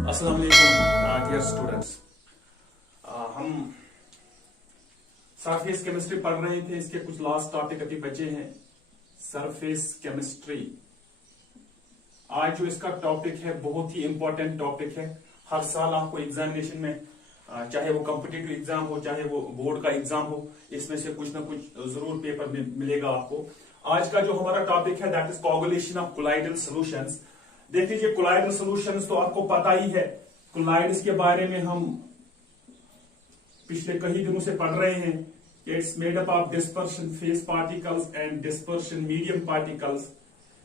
अस्सलाम वालेकुम dear students. हम सरफेस केमिस्ट्री पढ़ रहे थे। इसके कुछ लास्ट टॉपिक अभी बचे हैं। सरफेस केमिस्ट्री आज जो इसका टॉपिक है बहुत ही इंपॉर्टेंट टॉपिक है। हर साल आपको एग्जामिनेशन में चाहे वो कॉम्पिटिटिव एग्जाम हो चाहे वो बोर्ड का एग्जाम हो, इसमें से कुछ ना कुछ जरूर पेपर में मिलेगा आपको। आज का जो हमारा टॉपिक है that is coagulation of colloidal solutions. देख लीजिए, कोलाइडल सॉल्यूशंस तो आपको पता ही है। कोलाइड्स के बारे में हम पिछले कई दिनों से पढ़ रहे हैं। It's made up of dispersion face particles and dispersion medium particles,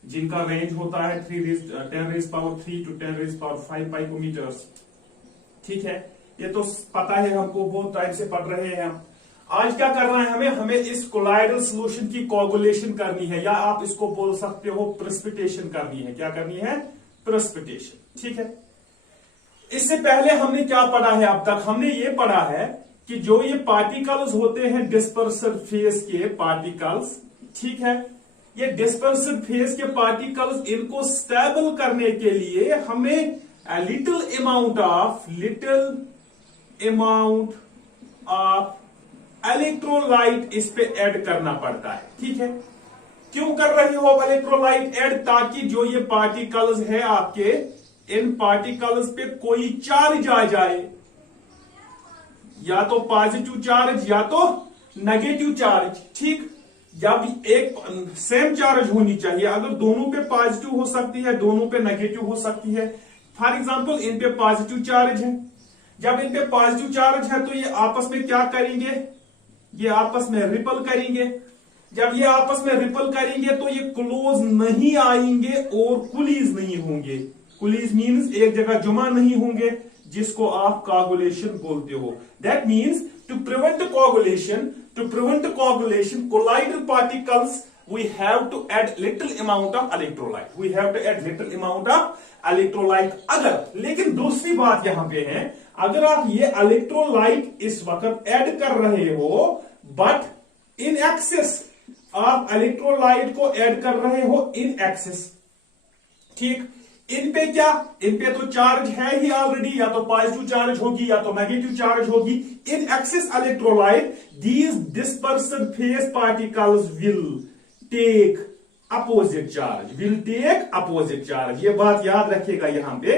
जिनका रेंज होता है 10⁻³ to 10⁵ पाइकोमीटर्स। ठीक है, ये तो पता है हमको, बहुत टाइम से पढ़ रहे हैं हम। आज क्या करना है हमें इस कोलाइडल सॉल्यूशन की कोगुलेशन करनी है, या आप इसको बोल सकते हो प्रेसिपिटेशन करनी है। क्या करनी है? प्रेसिपिटेशन। ठीक है, इससे पहले हमने क्या पढ़ा है? अब तक हमने ये पढ़ा है कि जो ये पार्टिकल्स होते हैं डिस्पर्सिव फेस के पार्टिकल्स, ठीक है, ये डिस्पर्सिव फेस के पार्टिकल्स, इनको स्टेबल करने के लिए हमें लिटिल अमाउंट ऑफ इलेक्ट्रोलाइट इस पे ऐड करना पड़ता है। ठीक है, क्यों कर रही हो इलेक्ट्रोलाइट ऐड? ताकि जो ये पार्टिकल्स है आपके, इन पार्टिकल्स पे कोई चार्ज आ जाए, या तो पॉजिटिव चार्ज या तो नेगेटिव चार्ज। ठीक, जब एक सेम चार्ज होनी चाहिए। अगर दोनों पे पॉजिटिव हो सकती है, दोनों पे नेगेटिव हो सकती है। फॉर एग्जांपल इन पे पॉजिटिव चार्ज है। जब इन पे पॉजिटिव चार्ज है तो ये आपस में क्या करेंगे? ये आपस में रिपल करेंगे। जब ये आपस में रिपल करेंगे तो ये क्लोज नहीं आएंगे और कुलीज नहीं होंगे। कुलीज मीन्स एक जगह जमा नहीं होंगे, जिसको आप कोगुलेशन बोलते हो। That means to prevent coagulation colloidal particles we have to add little amount of electrolyte। अगर, लेकिन दूसरी बात यहां पे है, अगर आप ये इलेक्ट्रोलाइट इस वक्त ऐड कर रहे हो बट इन एक्सेस, आप इलेक्ट्रोलाइट को ऐड कर रहे हो इन एक्सेस। ठीक, इन पे क्या? इन पे तो चार्ज है ही ऑलरेडी, या तो पॉजिटिव चार्ज होगी या तो नेगेटिव चार्ज होगी। In excess electrolyte, these dispersive phase particles will take opposite charge. ये बात याद रखिएगा यहां पे।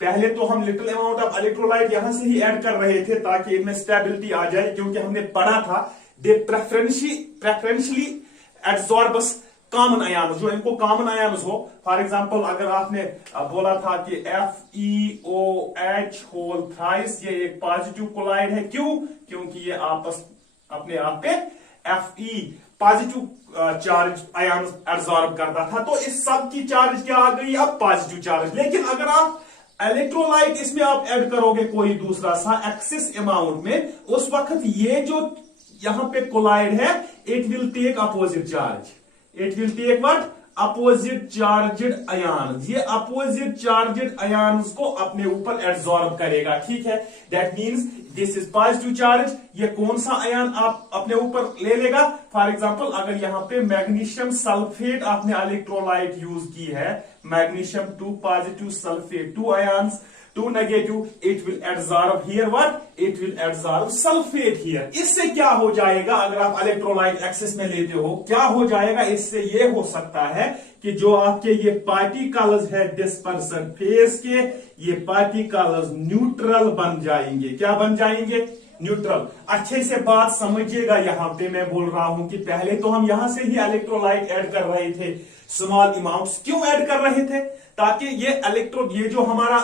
पहले तो हम लिटिल अमाउंट ऑफ इलेक्ट्रोलाइट यहां से ही ऐड कर रहे थे ताकि इनमें स्टेबिलिटी आ जाए, क्योंकि हमने पढ़ा था दे प्रेफरेंशियली एब्सॉर्बस कॉमन आयन्स, जो इनको कॉमन आयन्स हो। फॉर एग्जांपल अगर आपने बोला था कि FeOH होल थ्राइस, ये एक पॉजिटिव कोलाइड है। क्यों? क्योंकि ये आपस अपने आप पे Fe positive charge ion absorb करता था, तो इस सब की चार्ज क्या आ गई? अब पॉजिटिव चार्ज। लेकिन अगर आप इलेक्ट्रोलाइट इसमें आप ऐड करोगे कोई दूसरा सा एक्सेस अमाउंट में, उस वक्त ये जो यहां पे कोलाइड है, it will take opposite charge. It will take what? Opposite charged ions. ये अपोजिट चार्जड आयन्स को अपने ऊपर एब्सॉर्ब करेगा। ठीक है, that means this is positive charge. ये कौन सा आयन आप अपने ऊपर ले लेगा? फॉर एग्जांपल अगर यहां पे मैग्नीशियम सल्फेट आपने इलेक्ट्रोलाइट यूज की है, magnesium 2 positive sulphate 2 ions 2 negative, it will absorb here what? It will absorb sulphate here. इससे क्या हो जाएगा? अगर आप इलेक्ट्रोलाइट एक्सेस में लेते हो, क्या हो जाएगा? इससे ये हो सकता है कि जो आपके ये पार्टिकल्स है डिस्पर्सन फेस के, ये पार्टिकल्स न्यूट्रल बन जाएंगे। क्या बन जाएंगे? न्यूट्रल। अच्छे से बात समझिएगा, यहां पे मैं बोल रहा हूं कि पहले तो हम यहां से ही इलेक्ट्रोलाइट ऐड कर रहे थे स्मॉल अमाउंट्स। क्यों ऐड कर रहे थे? ताकि ये जो हमारा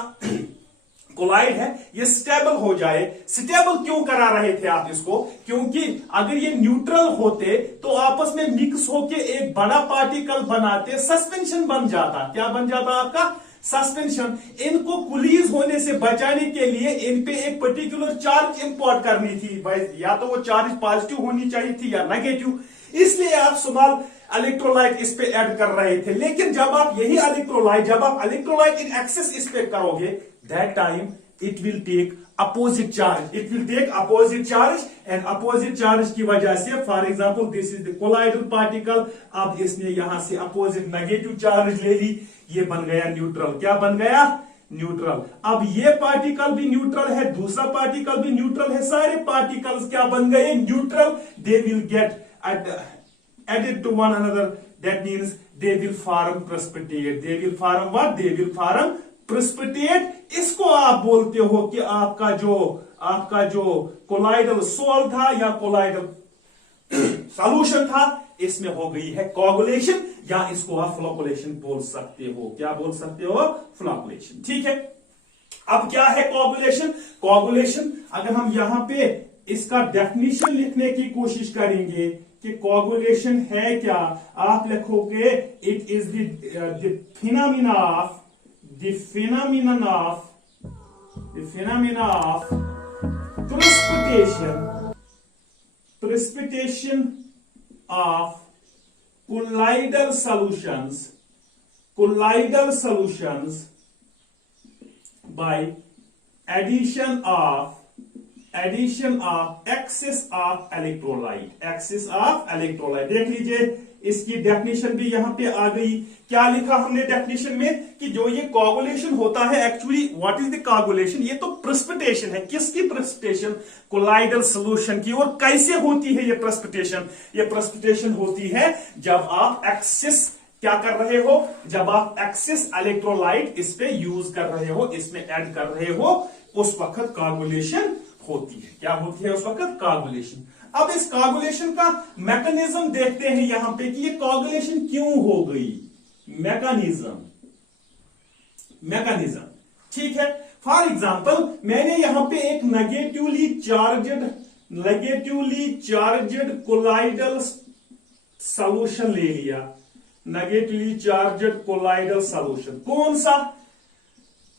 कोलाइड है ये स्टेबल हो जाए। स्टेबल क्यों करा रहे थे आप इसको? क्योंकि अगर ये न्यूट्रल होते तो आपस में मिक्स होके एक बड़ा पार्टिकल बनाते, सस्पेंशन बन जाता। क्या बन जाता आपका? सस्पेंशन। इनको कुलीज होने से बचाने के लिए इन पे एक पर्टिकुलर चार्ज इंपोर्ट करनी थी, या तो वो चार्ज पॉजिटिव होनी चाहिए थी या नेगेटिव। इसलिए आप स्मॉल इलेक्ट्रोलाइट इस पे ऐड कर रहे थे। लेकिन जब आप इलेक्ट्रोलाइट इन एक्सेस इस पे करोगे, that time it will take opposite charge and opposite charge की वजह से, for example this is the colloidal particle, अब इसने यहां से अपोजिट नेगेटिव चार्ज ले ली, ये बन गया न्यूट्रल। क्या बन गया? न्यूट्रल। अब ये पार्टिकल भी न्यूट्रल है, दूसरा पार्टिकल भी न्यूट्रल है, सारे पार्टिकल्स क्या बन गए? Neutral. They will get added to one another, that means they will form precipitate, they will form what? They will form precipitate। इसको आप बोलते हो कि आपका जो कोलाइडल सोल था या कोलाइडल सॉल्यूशन था, इसमें हो गई है कोगुलेशन, या इसको आप फ्लोकुलेशन बोल सकते हो। क्या बोल सकते हो? फ्लोकुलेशन। ठीक है, अब क्या है कोगुलेशन? कोगुलेशन अगर हम यहां पे इसका डेफिनेशन लिखने की कोशिश करेंगे कि कोगुलेशन है क्या, आप लिखोगे it is the phenomena of precipitation of colloidal solutions by addition of excess of electrolyte। देख लीजिए, इसकी डेफिनेशन भी यहां पे आ गई। क्या लिखा हमने डेफिनेशन में कि जो ये कोगुलेशन होता है, actually what is the coagulation? ये तो प्रेसिपिटेशन है। किसकी प्रेसिपिटेशन? कोलाइडल सॉल्यूशन की। और कैसे होती है ये प्रेसिपिटेशन? ये प्रेसिपिटेशन होती है जब आप एक्सेस क्या कर रहे हो? जब आप एक्सेस इलेक्ट्रोलाइट इस पे यूज कर रहे हो, इसमें ऐड कर रहे हो, उस वक्त कोगुलेशन होती है। क्या होती है उस वक्त? कोगुलेशन। अब इस कोगुलेशन का मैकेनिज्म देखते हैं यहां पे कि ये कोगुलेशन क्यों हो गई। मैकेनिज्म ठीक है। फॉर एग्जांपल, मैंने यहां पे एक नेगेटिवली चार्जड कोलाइडल सॉल्यूशन ले लिया। नेगेटिवली चार्जड कोलाइडल सॉल्यूशन कौन सा?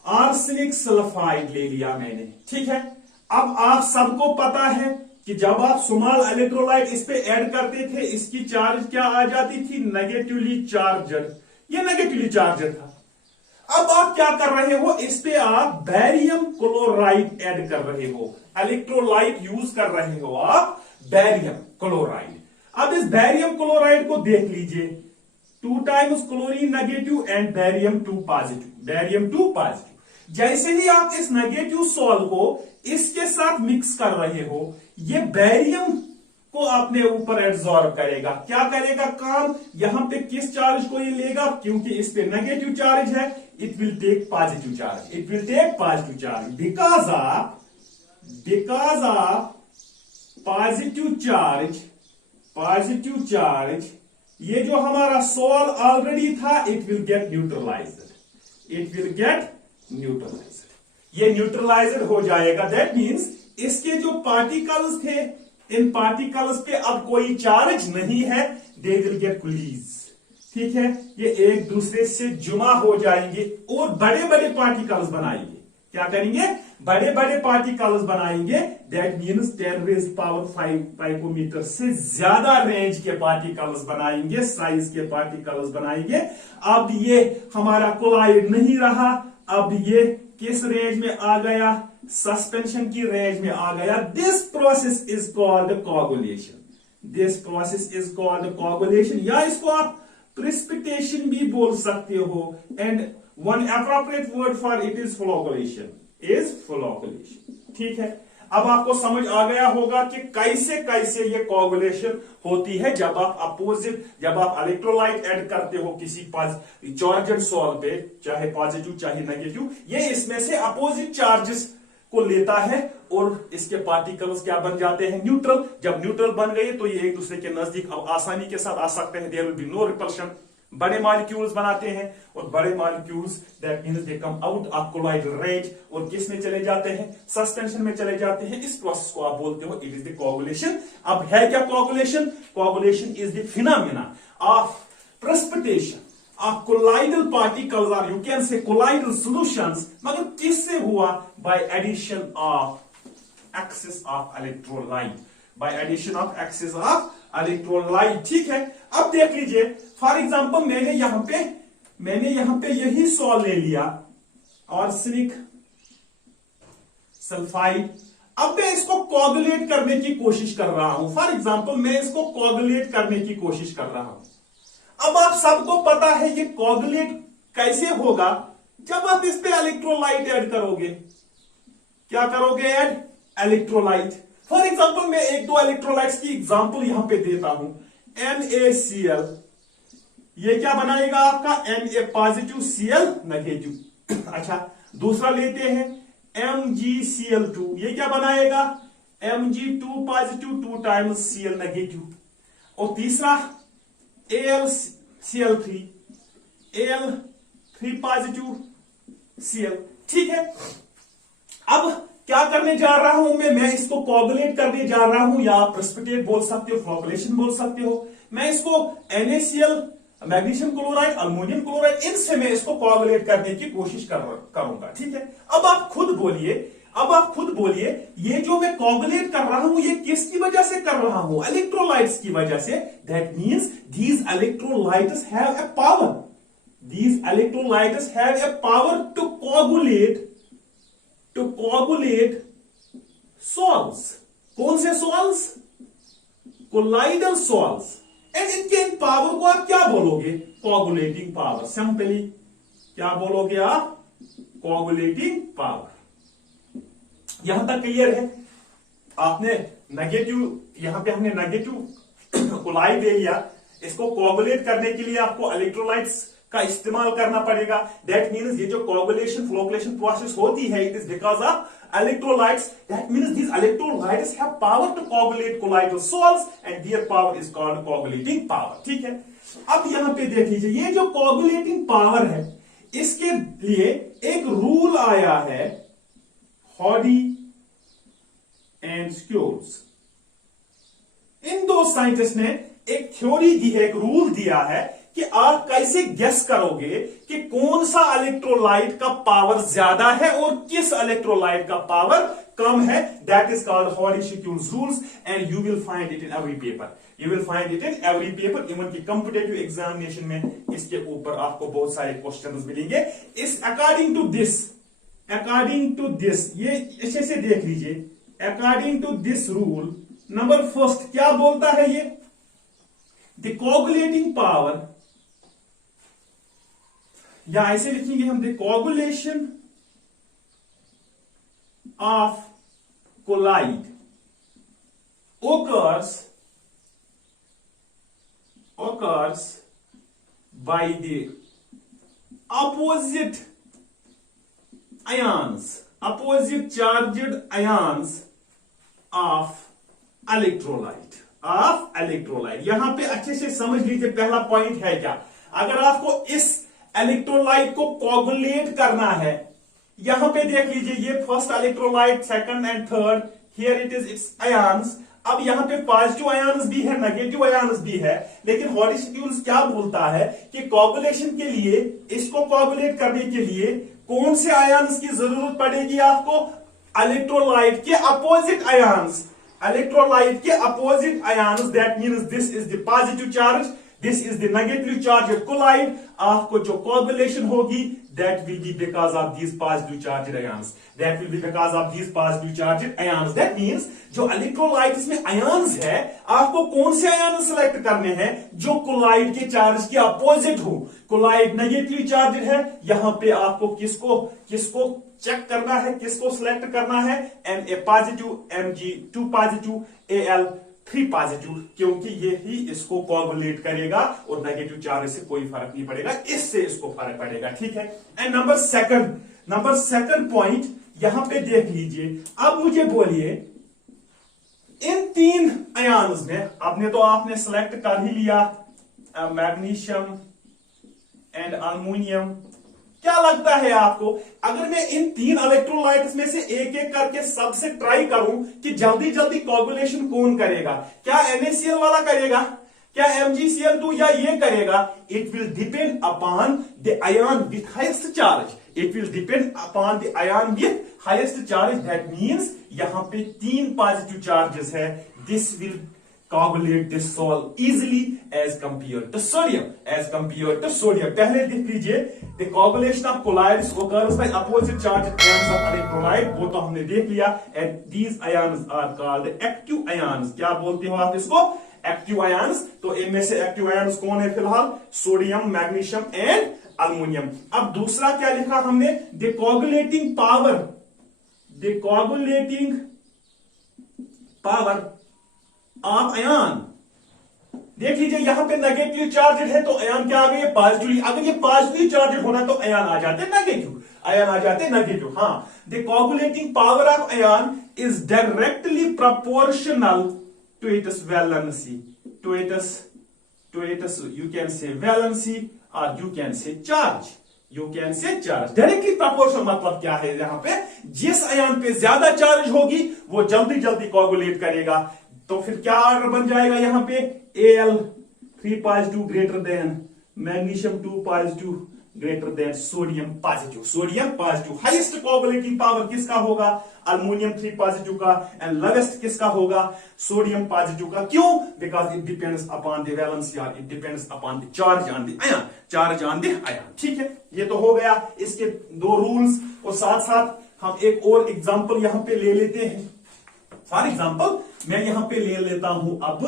आर्सेनिक सल्फाइड ले लिया मैंने। ठीक है, अब आप सबको पता है कि जब आप स्मॉल इलेक्ट्रोलाइट इस पे ऐड करते थे, इसकी चार्ज क्या आ जाती थी? Negatively charged. ये नेगेटिवली चार्जड था। अब आप क्या कर रहे हो? इस पे आप बैरियम क्लोराइड ऐड कर रहे हो, इलेक्ट्रोलाइट यूज कर रहे हो आप बैरियम क्लोराइड। अब इस बैरियम क्लोराइड को देख लीजिए, 2 times chlorine negative and barium 2 positive. जैसे ही आप इस नेगेटिव सॉल्ट को इसके साथ मिक्स कर रहे हो, ये बैरियम को अपने ऊपर एब्जॉर्ब करेगा। क्या करेगा काम? यहां पे किस चार्ज को ये लेगा? क्योंकि इस पे नेगेटिव चार्ज है, it will take positive charge. Because of positive charge, ये जो हमारा सोल ऑलरेडी था, इट विल गेट न्यूट्रलाइज्ड। ये न्यूट्रलाइज्ड हो जाएगा। दैट मींस इसके जो पार्टिकल्स थे, इन पार्टिकल्स पे अब कोई चार्ज नहीं है, दे विल गेट कुलीज। ठीक है, ये एक दूसरे से जुमा हो जाएंगे और बड़े बड़े पार्टिकल्स बनाएंगे। क्या करेंगे? बड़े बड़े पार्टिकल्स बनाएंगे। दैट मीन्स 10⁵ पाइकोमीटर से ज्यादा रेंज के पार्टिकल्स बनाएंगे, साइज के पार्टिकल्स बनाएंगे। अब ये हमारा कोलाइड नहीं रहा, अब ये किस रेंज में आ गया? सस्पेंशन की रेंज में आ गया। This process is called coagulation. या इसको आप प्रेसिपिटेशन भी बोल सकते हो। And one appropriate word for it is flocculation. ठीक है, अब आपको समझ आ गया होगा कि कैसे ये कोगुलेशन होती है। जब आप इलेक्ट्रोलाइट ऐड करते हो किसी चार्जड सॉल्ट पे, चाहे पॉजिटिव चाहे नेगेटिव, ये इसमें से अपोजिट चार्जेस को लेता है और इसके पार्टिकल्स क्या बन जाते हैं? न्यूट्रल। जब न्यूट्रल बन गए तो ये एक दूसरे के नजदीक अब आसानी के साथ आ सकते हैं। There will be no repulsion. बड़े मॉलिक्यूल्स बनाते हैं और बड़े molecules that means they come out of colloidal range और किस में चले जाते हैं? सस्पेंशन में चले जाते हैं। इस प्रोसेस को आप बोलते हो इट इज द कोगुलेशन। अब है क्या coagulation? Coagulation is the phenomena of precipitation of colloidal particles, और you can say colloidal solutions. मगर किससे हुआ? By addition of excess of electrolyte. ठीक है, अब देख लीजिए, फॉर एग्जांपल मैंने यहां पे यही सॉल्ट ले लिया, आर्सेनिक सल्फाइड। अब मैं इसको कोगुलेट करने की कोशिश कर रहा हूं। फॉर एग्जांपल मैं इसको कोगुलेट करने की कोशिश कर रहा हूं। अब आप सबको पता है ये कोगुलेट कैसे होगा? जब आप इस पे इलेक्ट्रोलाइट ऐड करोगे, क्या करोगे? Add electrolyte. फॉर एग्जांपल मैं एक दो इलेक्ट्रोलाइट्स की एग्जांपल यहां पे देता हूं। NaCl, ये क्या बनाएगा आपका? Na positive, Cl negative. अच्छा, दूसरा लेते हैं MgCl2, ये क्या बनाएगा? Mg2 positive 2 times Cl negative. और तीसरा AlCl3, Al3 पॉजिटिव Cl। ठीक है, अब क्या करने जा रहा हूं मैं इसको कोगुलेट करने जा रहा हूं, या आप प्रेसिपिटेट बोल सकते हो, फ्लोकुलेशन बोल सकते हो। मैं इसको NaCl, magnesium chloride, aluminium chloride, इनसे मैं इसको कोगुलेट करने की कोशिश करूंगा। ठीक है, अब आप खुद बोलिए, ये जो मैं कोगुलेट कर रहा हूं ये किसकी वजह से कर रहा हूं? इलेक्ट्रोलाइट्स की वजह से। That means these electrolytes have a power, to coagulate salts. कौन से सॉल्ट्स? Colloidal salts. एंड इनके पावर को आप क्या बोलोगे? Coagulating power. सिंपली क्या बोलोगे आप? Coagulating power. यहां तक क्लियर है? आपने नेगेटिव, यहां पे हमने नेगेटिव कोलाइड ले लिया, इसको कोगुलेट करने के लिए आपको इलेक्ट्रोलाइट्स का इस्तेमाल करना पड़ेगा। दैट मीन्स ये जो कोगुलेशन फ्लोकुलेशन प्रोसेस होती है, it is because of electrolytes. That means these electrolytes have power to coagulate colloidal salts and their power is called coagulating power. ठीक है, अब यहां पे देख लीजिए, ये जो coagulating power है इसके लिए एक रूल आया है, हॉडी एंड स्क्योल्स। इन दो साइंटिस्ट ने एक थ्योरी दी है, एक रूल दिया है कि आप कैसे गेस करोगे कि कौन सा इलेक्ट्रोलाइट का पावर ज्यादा है और किस इलेक्ट्रोलाइट का पावर कम है। That is called Hardy Schulze rules and you will find it in every paper. Even की कॉम्पिटिटिव एग्जामिनेशन में इसके ऊपर आपको बहुत सारे क्वेश्चंस मिलेंगे। इस अकॉर्डिंग टू दिस ये अच्छे से देख लीजिए। According to this rule, number first क्या बोलता है ये? द कोगुलेटिंग पावर, या ऐसे लिखेंगे हम, the coagulation of colloid occurs by the opposite charged ions of electrolyte. यहां पे अच्छे से समझ लीजिए, पहला पॉइंट है क्या? अगर आपको इस इलेक्ट्रोलाइट को कोगुलेट करना है, यहां पे देख लीजिए, ये first electrolyte, second and third, here it is it's ions. अब यहां पे पॉजिटिव आयंस भी है, नेगेटिव आयंस भी है, लेकिन हॉडी-स्क्यूल्स क्या बोलता है कि कोगुलेशन के लिए, इसको कोगुलेट करने के लिए कौन से आयंस की जरूरत पड़ेगी आपको? इलेक्ट्रोलाइट के opposite ions. That means this is the positive charge, this is the negative charge colloid. आपको जो कोगुलेशन होगी that will be because of these positive charged ions. That means जो इलेक्ट्रोलाइट्स में आयंस है, आपको कौन से आयन सिलेक्ट करने हैं? जो कोलाइड के चार्ज के अपोजिट हो। कोलाइड नेगेटिव चार्ज है, यहां पे आपको किसको चेक करना है, किसको सिलेक्ट करना है? Na positive, Mg2 positive, Al3 positive, क्योंकि ये ही इसको कोगुलेट करेगा और नेगेटिव चार्ज से कोई फर्क नहीं पड़ेगा, इससे इसको फर्क पड़ेगा। ठीक है। एंड नंबर सेकंड पॉइंट यहां पे देख लीजिए। अब मुझे बोलिए, इन तीन आयन्स में आपने सिलेक्ट कर ही लिया मैग्नीशियम एंड अल्युमिनियम। क्या लगता है आपको, अगर मैं इन तीन इलेक्ट्रोलाइट्स में से एक एक करके सबसे ट्राई करूं कि जल्दी जल्दी कोगुलेशन कौन करेगा? क्या NaCl वाला करेगा? क्या MgCl2 या ये करेगा? It will depend upon the ion with highest charge. That means यहां पे तीन पॉजिटिव चार्जेस है। This will coagulate this salt easily as compared to sodium. पहले देख लीजिए, the coagulation of colloids occurs by opposite charged ions of electrolyte, वो तो हमने देख लिया। and these ions are called active ions. क्या बोलते हो आप इसको? Active ions. तो इनमें से एक्टिव आयंस कौन है फिलहाल? Sodium, magnesium and aluminium. अब दूसरा क्या लिखा हमने, the coagulating power, the coagulating power of ion. देख लीजिए यहां पे नेगेटिव चार्ज है तो अयन क्या आ गए, पॉजिटिवली। अगर ये पॉजिटिव चार्ज होना तो अयन आ जाते नेगेटिव, अयन आ जाते नेगेटिव। हाँ, the coagulating power of ion is directly proportional to its valency, to its you can say valency or you can say charge, you can say charge। Directly proportional मतलब क्या है, यहां पे जिस आयन पे ज्यादा चार्ज होगी वो जल्दी जल्दी कोगुलेट करेगा। तो फिर क्या ऑर्डर बन जाएगा यहां पे, Al 3 positive greater than magnesium 2 positive greater than sodium positive, sodium positive. Highest coagulating power किसका होगा, अल्युमिनियम 3 पॉजिटिव का, एंड लोवेस्ट किसका होगा, सोडियम पॉजिटिव का। क्यों, because it depends upon the valency और it depends upon the charge on the ion, charge on the ion. ठीक है, ये तो हो गया इसके दो रूल्स। और साथ साथ हम एक और एग्जांपल यहां पे ले लेते हैं। फॉर एग्जांपल मैं यहां पे ले लेता हूं अब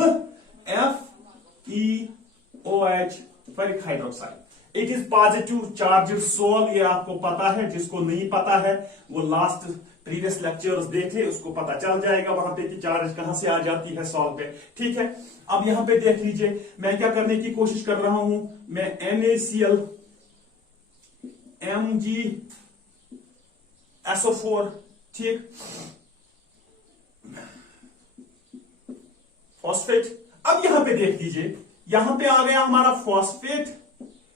FeOH ferric hydroxide. It is positive charge sol, ये आपको पता है, जिसको नहीं पता है वो लास्ट प्रीवियस लेक्चर्स देख ले, उसको पता चल जाएगा वहां पे कि चार्ज कहां से आ जाती है सॉल पे। ठीक है, अब यहां पे देख लीजिए मैं क्या करने की कोशिश कर रहा हूं, मैं NaCl MgSO4, ठीक, फॉस्फेट। अब यहां पे देख लीजिए, यहां पे आ गया हमारा फॉस्फेट,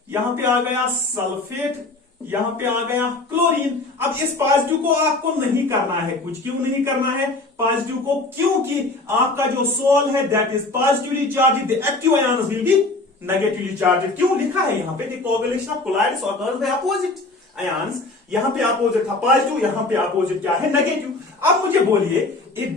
यहां पे आ गया सल्फेट, यहां पे आ गया क्लोरीन। अब इस पॉजिटिव को आपको नहीं करना है कुछ, क्यों नहीं करना है पॉजिटिव को, क्योंकि आपका जो सोल है that is positively charge, the active ions will be negatively charge. क्यों लिखा है यहां पे, the coagulation of colloids occurs by opposite ions. यहां पे अपोजिट था पॉजिटिव, यहां पे अपोजिट क्या है, नेगेटिव। अब मुझे बोलिए एक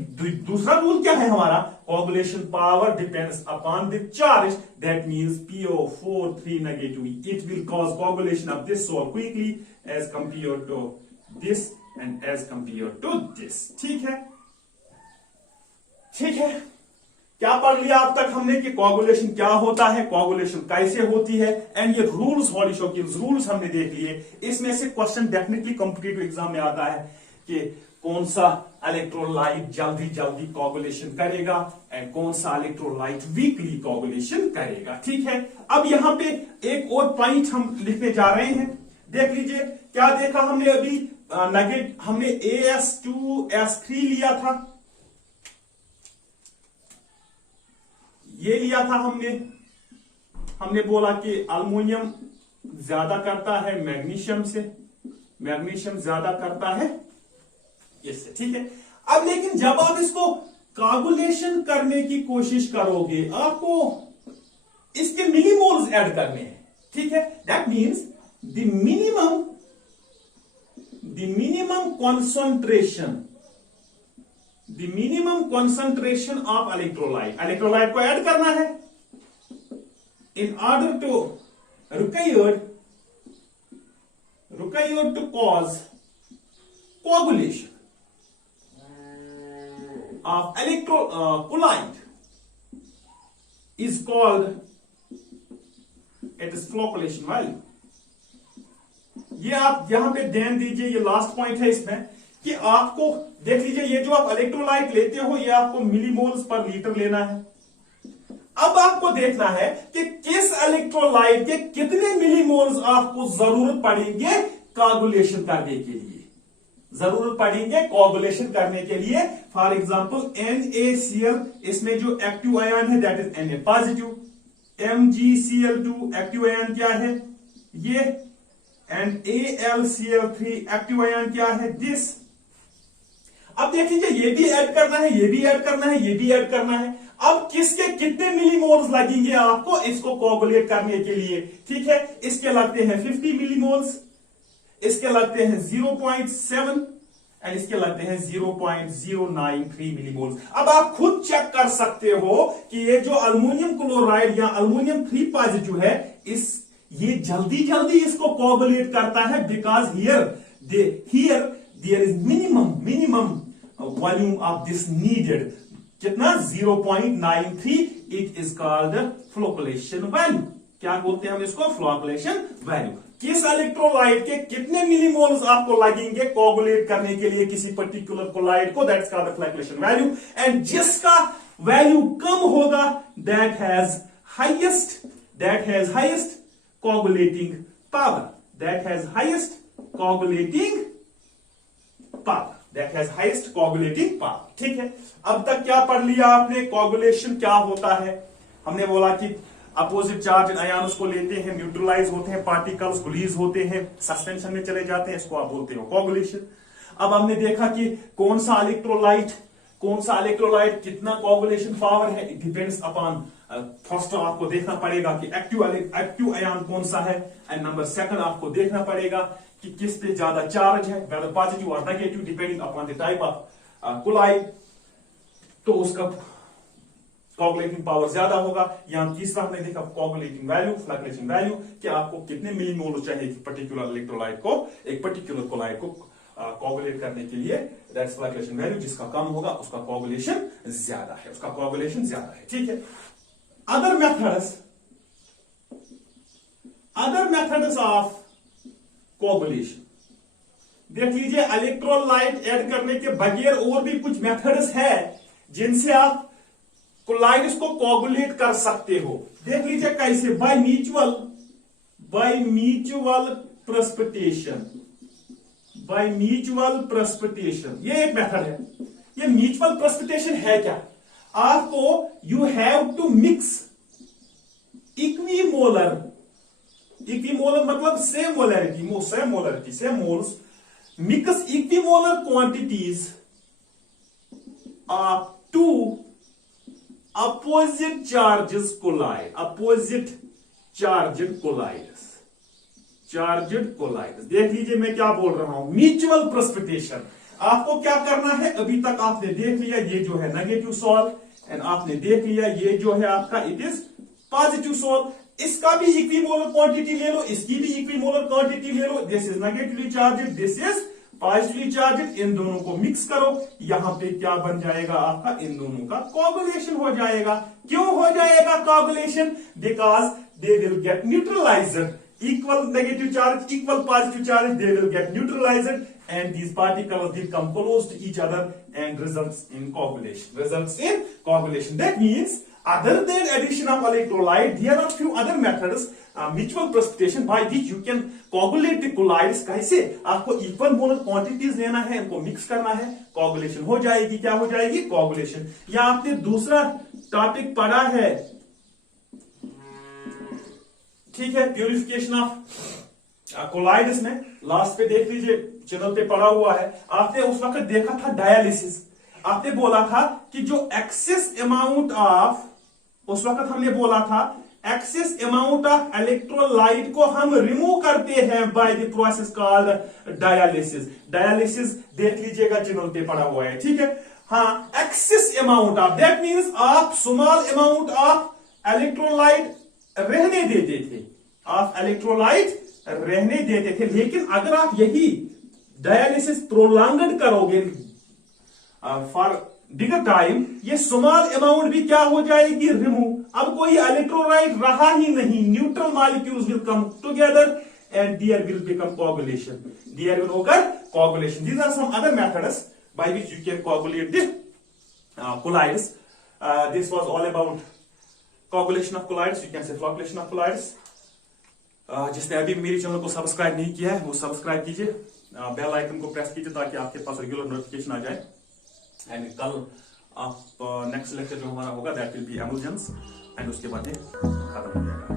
दूसरा रूल क्या है हमारा, coagulation power depends upon the charge, that means PO4 negative, it will cause coagulation of this sol quickly as compare to this and as compare to this. ठीक है, ठीक है, क्या पढ़ लिया अब तक हमने कि कोगुलेशन क्या होता है, कोगुलेशन कैसे होती है, एंड ये रूल्स हॉलीशॉकिंस रूल्स हमने देख लिए। इसमें से क्वेश्चन डेफिनेटली कॉम्पिटिटिव एग्जाम में आता है कि कौन सा इलेक्ट्रोलाइट जल्दी जल्दी कोगुलेशन करेगा एंड कौन सा इलेक्ट्रोलाइट वीकली कोगुलेशन करेगा। ठीक है, अब यहां पे एक और पॉइंट हम लिखने जा रहे हैं। देख लीजिए क्या देखा हमने अभी, हमने AS2S3 लिया था, ये लिया था हमने बोला कि अल्युमिनियम ज्यादा करता है मैग्नीशियम से, मैग्नीशियम ज्यादा करता है इससे। ठीक है, अब लेकिन जब आप इसको कोगुलेशन करने की कोशिश करोगे आपको इसके मिलीमोल्स ऐड करने हैं। ठीक है, that means the minimum concentration of electrolyte, electrolyte को ऐड करना है in order to required to cause coagulation of colloid is called, it is flocculation value। ये आप यहां पे ध्यान दीजिए, ये लास्ट पॉइंट है इसमें कि आपको देख लीजिए ये जो आप इलेक्ट्रोलाइट लेते हो ये आपको मिलीमोल्स पर लीटर लेना है। अब आपको देखना है कि किस इलेक्ट्रोलाइट के कितने मिलीमोल्स आपको जरूरत पड़ेंगे कोगुलेशन करने के लिए, जरूरत पड़ेंगे कोगुलेशन करने के लिए। फॉर एग्जांपल NaCl, इसमें जो एक्टिव आयन है that is Na positive, MgCl2 active ion क्या है ये, एंड AlCl3 एक्टिव आयन क्या है दिस। अब देख लीजिए ये भी ऐड करना है, ये भी ऐड करना है, ये भी ऐड करना है। अब किसके कितने मिलीमोल्स लगेंगे आपको इसको कोगुलेट करने के लिए। ठीक है, इसके लगते हैं 50 मिलीमोल्स, इसके लगते हैं 0.7 एंड इसके लगते हैं 0.093 मिलीमोल्स। अब आप खुद चेक कर सकते हो कि ये जो अल्युमिनियम क्लोराइड या अल्युमिनियम 3 पॉजिटिव है ये जल्दी जल्दी इसको कोगुलेट करता है, because here there is minimum volume of this needed, कितना 0.93, it is called flocculation value. क्या बोलते हैं हम इसको, फ्लोकुलेशन वैल्यू। किस इलेक्ट्रोलाइट के कितने मिलीमोल्स आपको लगेंगे कोगुलेट करने के लिए किसी पर्टिकुलर कोलाइड को, that's called the fluctuation value. And जिसका वैल्यू कम होगा that has highest coagulating power, that has highest coagulating power, that has highest coagulating power. ठीक है, अब तक क्या पढ़ लिया आपने? कोगुलेशन क्या होता है? हमने बोला कि अपोजिट चार्ज आयन्स को लेते हैं, न्यूट्रलाइज होते हैं, पार्टिकल्स रिलीज होते हैं, सस्पेंशन में चले जाते हैं, इसको आप बोलते हो कोगुलेशन। अब हमने देखा कि कौन सा इलेक्ट्रोलाइट कितना कोगुलेशन पावर है, इट डिपेंड्स अपॉन फर्स्ट आपको देखना पड़ेगा कि एक्टिव आयन कौन सा है, एंड नंबर सेकंड आपको देखना पड़ेगा कि किस पे ज्यादा चार्ज है, वेदर पॉजिटिव और negative, depending upon the type of colloid, तो उसका कोगुलेटिंग पावर ज्यादा होगा। यहां तीसरा हमने देखा कोगुलेटिंग वैल्यू, फ्लक्चुएशन वैल्यू, कि आपको कितने मिलीमोल चाहिए पर्टिकुलर इलेक्ट्रोलाइट को, एक पर्टिकुलर कोलाइड को कोगुलेट करने के लिए, दैट्स फ्लक्चुएशन वैल्यू। जिसका कम होगा उसका कोगुलेशन ज्यादा है, ठीक है। अदर मेथड्स ऑफ कोगुलेशन देख लीजिए। इलेक्ट्रोलाइट ऐड करने के बगैर और भी कुछ मेथड्स है जिनसे आप कोलाइड्स को कोगुलेट कर सकते हो। देख लीजिए कैसे, बाय म्यूचुअल प्रेसिपिटेशन, ये एक मेथड है। ये म्यूचुअल प्रेसिपिटेशन है क्या? आपको you have to mix equimolar मतलब same moles, mix equimolar quantities of two opposite charges collides। देख लीजिए मैं क्या बोल रहा हूं, म्यूचुअल प्रेसिपिटेशन। आपको क्या करना है, अभी तक आपने देख लिया ये जो है नेगेटिव सोल, एंड आपने देख लिया ये जो है आपका इट इज पॉजिटिव सोल। इसका भी इक्विमोलर क्वांटिटी ले लो, इसकी भी इक्विमोलर क्वांटिटी ले लो। This is negatively charge, this is positively charge. इन दोनों को मिक्स करो, यहां पे क्या बन जाएगा आपका, इन दोनों का कोगुलेशन हो जाएगा। क्यों हो जाएगा coagulation? Because they will get neutralised, equal negative charge, equal positive charge, they will get neutralized, and these particles will come close to each other and results in coagulation. That means other than addition of electrolyte, there are few other methods, mutual precipitation, by which you can coagulate the colloids। कैसे? आपको equal molar quantities लेना है, इनको mix करना है, coagulation हो जाएगी। क्या हो जाएगी? कोगुलेशन। या आपने दूसरा टॉपिक पढ़ा है, ठीक है, प्यूरिफिकेशन ऑफ कोलाइड्स में, लास्ट पे देख लीजिए, चैनल पे पड़ा हुआ है। आपने उस वक्त देखा था डायलिसिस। आपने बोला था कि जो एक्सेस अमाउंट ऑफ, उस वक्त हमने बोला था एक्सेस अमाउंट ऑफ इलेक्ट्रोलाइट को हम रिमूव करते हैं by the process called dialysis. Dialysis देख लीजिएगा, चैनल पे पड़ा हुआ है, ठीक है। हाँ, excess amount of, that means आप स्मॉल अमाउंट ऑफ इलेक्ट्रोलाइट रहने देते थे, लेकिन अगर आप यही डायलिसिस प्रोलॉन्ग्ड करोगे फॉर बिगर टाइम, ये स्मॉल अमाउंट भी क्या हो जाएगी, रिमूव। अब कोई इलेक्ट्रोलाइट रहा ही नहीं, neutral molecules will come together and there will become coagulation, there will occur coagulation. These are some other methods by which you can coagulate the colloids. This was all about coagulation of colloids, you can say flocculation of colloids। जिसने अभी मेरे channel को subscribe नहीं किया है वो subscribe कीजिए, bell icon को प्रेस कीजिए ताकि आपके पास रेगुलर नोटिफिकेशन आ जाए। एंड कल नेक्स्ट लेक्चर जो हमारा होगा दैट विल बी एमल्जन्स, एंड उसके बाद खत्म हो जाएगा।